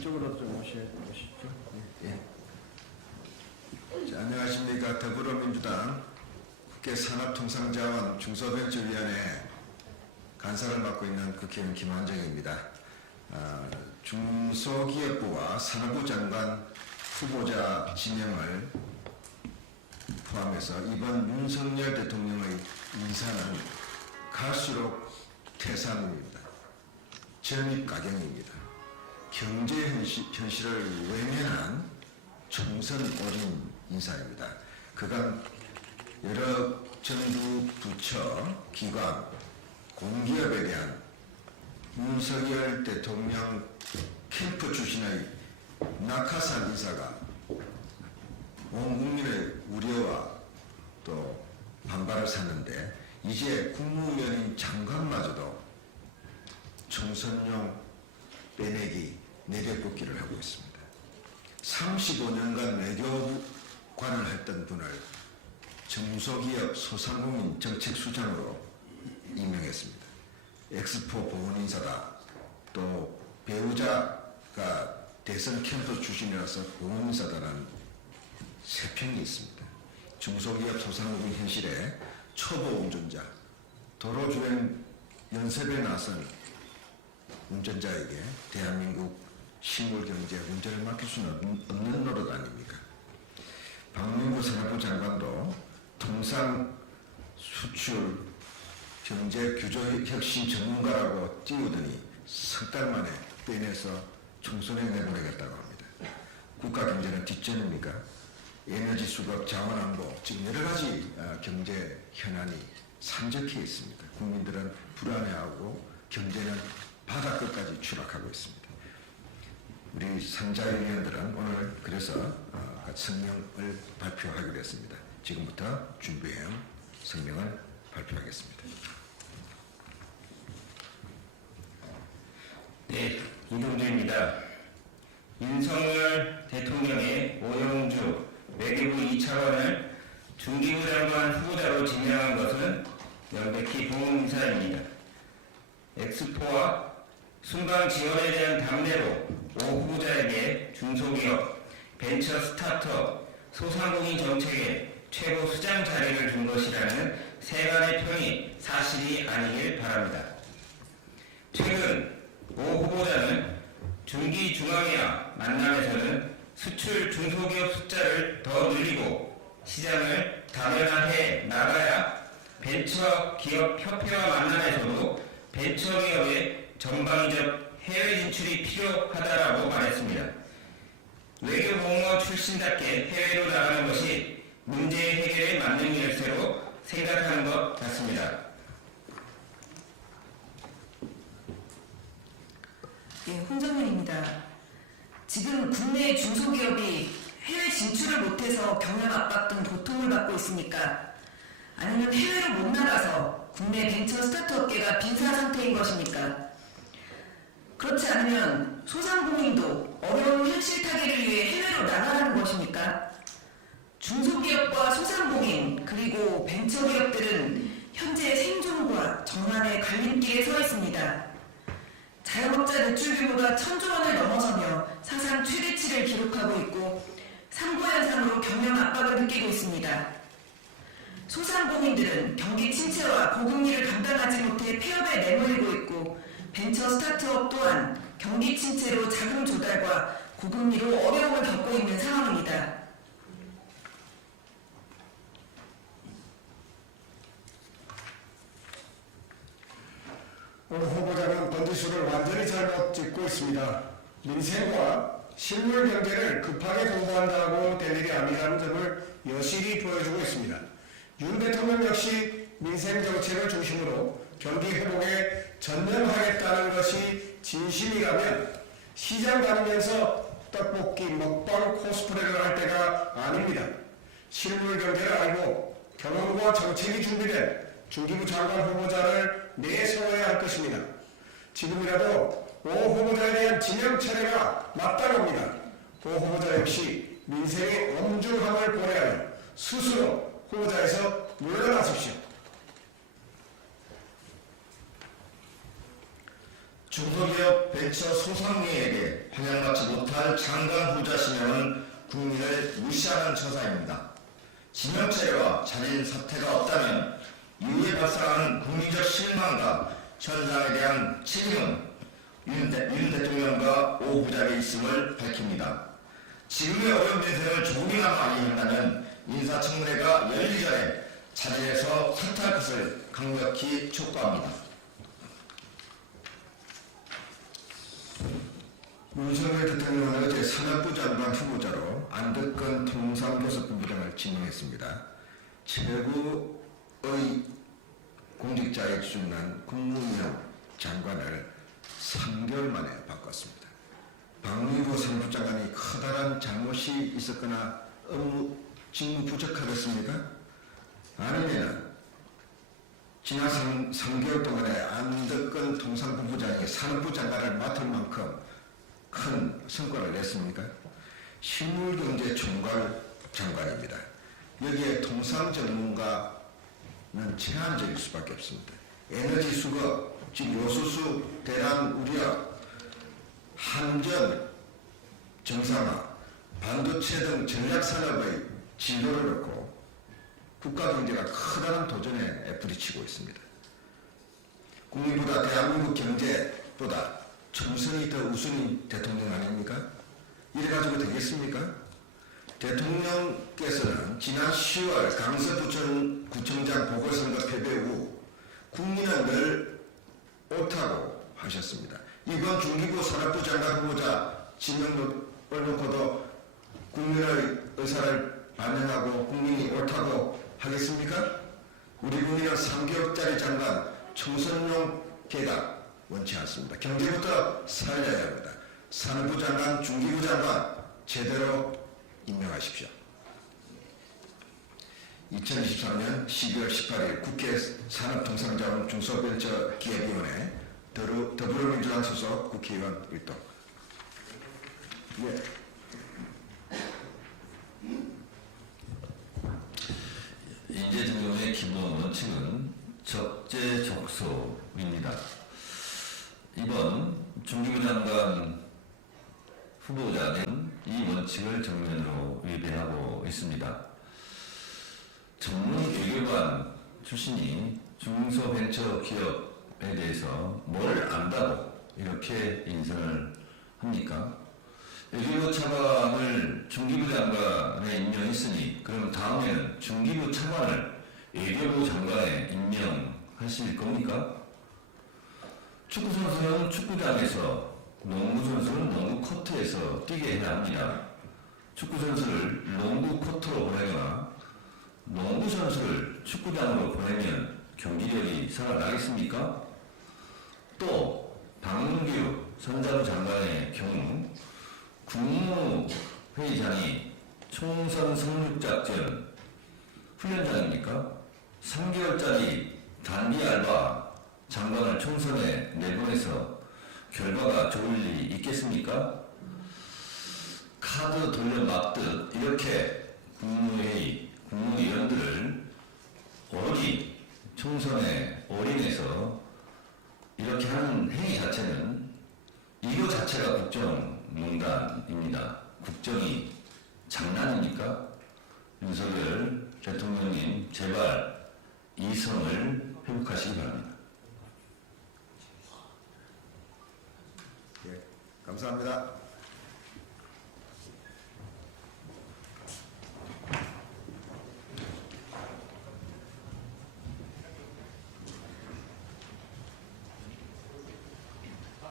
이쪽으로 좀 오시죠. 예. 자, 안녕하십니까. 더불어민주당 국회산업통상자원 중소벤처위원회 간사를 맡고 있는 국회의원 김한정입니다. 중소기업부와 산업부 장관 후보자 지명을 포함해서 이번 윤석열 대통령의 인사는 갈수록 태산입니다. 전입가경입니다. 경제 현실을 외면한 총선 올인 인사입니다. 그간 여러 정부 부처, 기관, 공기업에 대한 윤석열 대통령 캠프 출신의 낙하산 인사가 온 국민의 우려와 또 반발을 샀는데 이제 국무위원인 장관마저도 총선용 빼내기 내려뽑기를 하고 있습니다. 35년간 외교관을 했던 분을 중소기업 소상공인 정책수장으로 임명했습니다. 엑스포 보훈인사다. 또 배우자가 대선 캠프 출신이라서 보훈인사다라는 세 평이 있습니다. 중소기업 소상공인 현실에 초보 운전자, 도로주행 연습에 나선 운전자에게 대한민국 식물경제 운전을 맡길 수는 없는 노릇 아닙니까? 박명구 산업부 장관도 통상 수출 경제 규조 혁신 전문가라고 띄우더니 석 달 만에 빼내서 총선에 내보내겠다고 합니다. 국가 경제는 뒷전입니까? 에너지 수급, 자원안보, 지금 여러 가지 경제 현안이 산적해 있습니다. 국민들은 불안해하고 경제는 바닥끝까지 추락하고 있습니다. 우리 상자위원들은 오늘 그래서 성명을 발표하기로 했습니다. 지금부터 준비해온 성명을 발표하겠습니다. 네, 이동주입니다. 윤석열 대통령의 오영주 외교부 2차관을 중기부 장관 후보자로 지명한 것은 명백히 보훈인사입니다. 엑스포와 순방 지원에 대한 담례로 오 후보자에게 중소기업, 벤처 스타트업, 소상공인 정책에 최고 수장 자리를 준 것이라는 세간의 평이 사실이 아니길 바랍니다. 최근 오 후보자는 중기중앙회와 만남에서는 수출 중소기업 숫자를 더 늘리고 시장을 다변화해 나가야 벤처기업 협회와 만남에서도 벤처기업의 전방위적 해외 진출이 필요하다라고 말했습니다. 외교공무원 출신답게 해외로 나가는 것이 문제 해결에 맞는 열쇠로 생각하는 것 같습니다. 네, 홍정윤입니다. 지금 국내 중소기업이 해외 진출을 못해서 경영 압박 등 고통을 받고 있습니까? 아니면 해외로 못 나가서 국내 벤처 스타트업계가 빈사 상태인 것입니까? 그렇지 않으면 소상공인도 어려운 현실 타개를 위해 해외로 나가라는 것입니까? 중소기업과 소상공인 그리고 벤처기업들은 현재 생존과 전환의 갈림길에 서 있습니다. 자영업자 대출 규모가 1,000조 원을 넘어서며 사상 최대치를 기록하고 있고 상고현상으로 경영 압박을 느끼고 있습니다. 소상공인들은 경기 침체와 고금리를 감당하지 못해 폐업에 내몰리고 있고 벤처 스타트업 또한 경기 침체로 자금 조달과 고금리로 어려움을 겪고 있는 상황입니다. 오 후보자는 번지수를 완전히 잘못 짚고 있습니다. 민생과 실물 경제를 급하게 공부한다고 될 일이 아니라는 점을 여실히 보여주고 있습니다. 윤 대통령 역시 민생 정책을 중심으로 경기 회복에 전념하겠다는 것이 진심이라면 시장 다니면서 떡볶이 먹방 코스프레를 할 때가 아닙니다. 실물 경제를 알고 경험과 정책이 준비된 중기부 장관 후보자를 내세워야 할 것입니다. 지금이라도 오 후보자에 대한 진영 차례가 맞다고합니다. 오 후보자 역시 민생의 엄중함을 고려하여 스스로 후보자에서 물러나십시오. 중소기업 벤처 소상공인에게 환영받지 장관 후보자 지명은 국민을 무시하는 처사입니다. 지명 체계와 자진 사퇴가 없다면 이후에 발생하는 국민적 실망과 현장에 대한 책임은 윤 대통령과 오 후보자의 있음을 밝힙니다. 지금의 어려운 민생을 조금이나마 알리한다면 인사청문회가 열리기 전에 자리에서 사퇴할 것을 강력히 촉구합니다. 윤석열 대통령은 어제 산업부 장관 후보자로 안덕건 통상교섭본부장을 지명했습니다. 최고의 공직자에 기준한 국무위원 장관을 3개월 만에 바꿨습니다. 박문호 산업부 장관이 커다란 잘못이 있었거나 업무 직무 부족하겠습니까? 아니면 지난 3개월 동안에 안덕건 통상본부장이 산업부 장관을 맡을 만큼 큰 성과를 냈습니까? 실물경제총괄 장관입니다. 여기에 통상 전문가는 제한적일 수밖에 없습니다. 에너지 수거, 즉 요소수 대량 우려, 한전, 정상화, 반도체 등 전략산업의 진로를 놓고 국가 경제가 커다란 도전에 부딪히고 있습니다. 국민보다 대한민국 경제보다 총선이 더 우선인 대통령 아닙니까? 이래가지고 되겠습니까? 대통령께서는 지난 10월 강서구청장 보궐선거 패배 후 국민은 늘 옳다고 하셨습니다. 이번 중기부 산업부 장관 후보자 지명을 놓고도 국민의 의사를 반영하고 국민이 옳다고 하겠습니까? 우리 국민은 3개월짜리 장관 총선용 개각 원치 않습니다. 경제부터 살려야 합니다. 산업부 장관, 중기부 장관 제대로 임명하십시오. 2023년 12월 18일 국회 산업통상자원 중소벤처기업위원회 더불어민주당 소속 국회의원 일동. 예. 인재등용의 기본 원칙은 적재적소입니다. 이번 중기부 장관 후보자는 이 원칙을 정면으로 위배하고 있습니다. 전문 외교관 출신이 중소벤처기업에 대해서 뭘 안다고 이렇게 인선을 합니까? 외교부 차관을 중기부 장관에 임명했으니 그럼 다음에는 중기부 차관을 외교부 장관에 임명하실 겁니까? 축구선수는 축구장에서, 농구선수는 농구 코트에서 뛰게 해야 합니다. 축구선수를 농구 코트로 보내거나 농구선수를 축구장으로 보내면 경기력이 살아나겠습니까? 또 박문규 선장 장관의 경우 국무회의장이 총선 성륙작전 훈련장입니까? 3개월짜리 단기 알바 장관을 총선에 내보내서 결과가 좋을 일이 있겠습니까? 카드 돌려막듯 이렇게 국무회의, 국무위원들을 오로지 총선에 올인해서 이렇게 하는 행위 자체는 이거 자체가 국정농단입니다. 국정이 장난입니까? 윤석열 대통령님 제발 이성을 회복하시기 바랍니다. 예, 감사합니다.